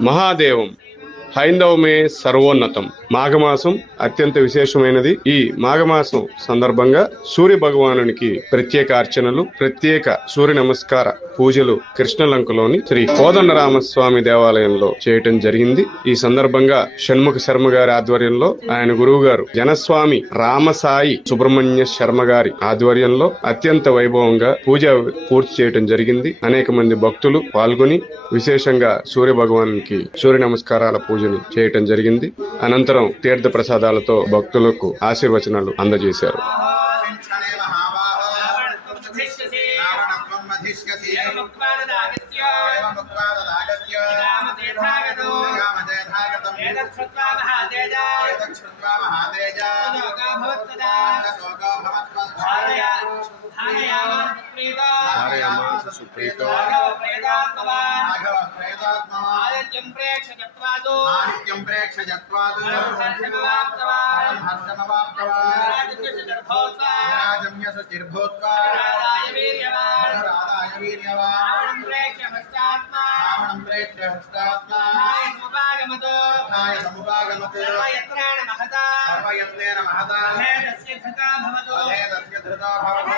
మహాదేవం హైందవమే సర్వోన్నతం. మాఘమాసం అత్యంత విశేషమైనది. ఈ మాఘమాసం సందర్భంగా సూర్య భగవానునికి ప్రత్యేక అర్చనలు ప్రత్యేక సూర్య నమస్కార పూజలు కృష్ణలంకలోని శ్రీ కోదండరామస్వామి దేవాలయంలో చేయటం జరిగింది. ఈ సందర్భంగా షణ్ముఖ శర్మ గారి ఆధ్వర్యంలో ఆయన గురువు గారు జనస్వామి రామసాయి సుబ్రహ్మణ్య శర్మ గారి ఆధ్వర్యంలో అత్యంత వైభవంగా పూజ పూర్తి చేయటం జరిగింది. అనేక మంది భక్తులు పాల్గొని విశేషంగా సూర్య భగవానికి సూర్య నమస్కారాల పూజ పూజను చేయటం జరిగింది. అనంతరం తీర్థ ప్రసాదాలతో భక్తులకు ఆశీర్వచనాలు అందజేశారు. క్షణే మహాబాహో రావణత్వం వధిష్యసి ఏవముక్త్వాదనాగస్య రామతేధాగతం ఏతచ్ఛృత్వా మహాతేజ శోకో ధారయామాస సుప్రీతో రాఘవ ప్రేతాత్మా ఆదిత్యం ప్రేక్ష చత్వాదు ఆదిత్యం ప్రేక్ష జత్వాదు హర్షమవాప్తవాన్ హర్షమవాప్తవాన్ రాజమ్య సుచిర్భూత్వా రాధాయ వీర్యవాన్ రాధాయ వీర్యవాన్ రావణం ప్రేక్ష పశ్చాత్మా రావణం ప్రేక్ష హస్తాత్మా నాయ సముపాగమతో నాయ సముపాగమతే సర్వయత్రేణ మహతా సర్వయత్నేన మహతా భేదస్య ధృతా భవతు అధేదస్య ధృతా భవతి ఈశ్వరామో